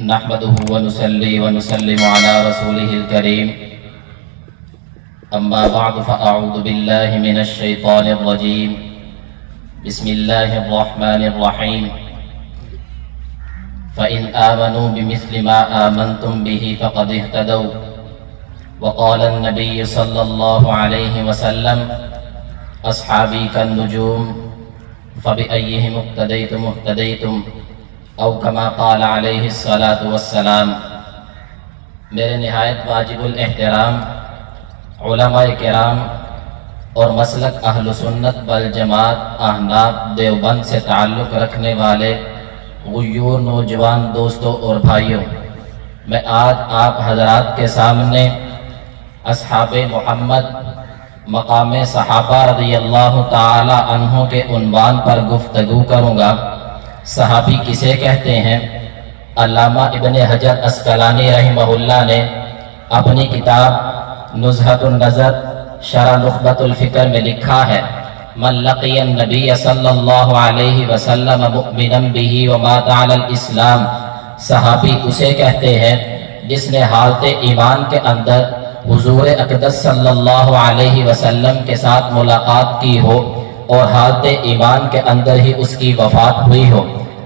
نحمده ونصلي ونسلم على رسوله الكريم أما بعد فأعوذ بالله من الشيطان الرجيم بسم الله الرحمن الرحيم فإن آمنوا بمثل ما آمنتم به فقد اهتدوا وقال النبي صلى الله عليه وسلم أصحابي كالنجوم فبأيهم اقتديتم اهتديتم او کما قال علیہ الصلاۃ والسلام۔ میرے نہایت واجب الاحترام علماء کرام اور مسلک اہل سنت والجماعت احناف دیوبند سے تعلق رکھنے والے غیور نوجوان دوستوں اور بھائیوں، میں آج آپ حضرات کے سامنے اصحاب محمد مقام صحابہ رضی اللہ تعالی عنہ کے عنوان پر گفتگو کروں گا۔ صحابی کسے کہتے ہیں؟ علامہ ابن حجر عسقلانی رحمہ اللہ نے اپنی کتاب نزہۃ النظر شرح نخبۃ الفکر میں لکھا ہے، من لقی النبی صلی اللہ علیہ وسلم مؤمنا بہ ومات علی الاسلام۔ صحابی اسے کہتے ہیں جس نے حالت ایمان کے اندر حضور اقدس صلی اللہ علیہ وسلم کے ساتھ ملاقات کی ہو اور حالت ایمان کے اندر ہی اس کی وفات ہوئی ہو۔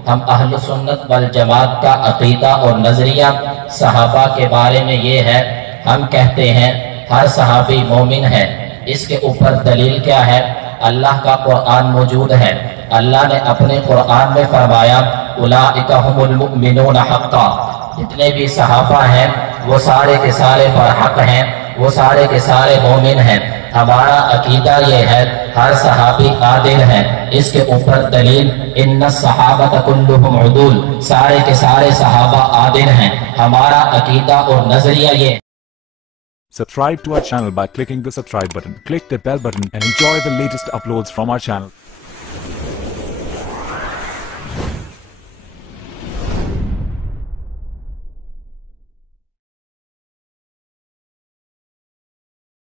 ہم اہل سنت والجماعت کا عقیدہ اور نظریہ صحابہ کے بارے میں یہ ہے، ہم کہتے ہیں ہر صحابی مومن ہے۔ اس کے اوپر دلیل کیا ہے؟ اللہ کا قرآن موجود ہے۔ اللہ نے اپنے قرآن میں فرمایا اولئک ھم المؤمنون حقا۔ جتنے بھی صحابہ ہیں وہ سارے کے سارے برحق ہیں، وہ سارے کے سارے مومن ہیں۔ ہمارا عقیدہ یہ ہے ہر صحابی عادل ہے۔ اس کے اوپر دلیل ان الصحابۃ کلھم عدول، سارے کے سارے صحابہ عادل ہیں۔ ہمارا عقیدہ اور نظریہ یہ Subscribe to our channel by clicking the subscribe button. Click the bell button and enjoy the latest uploads from our channel.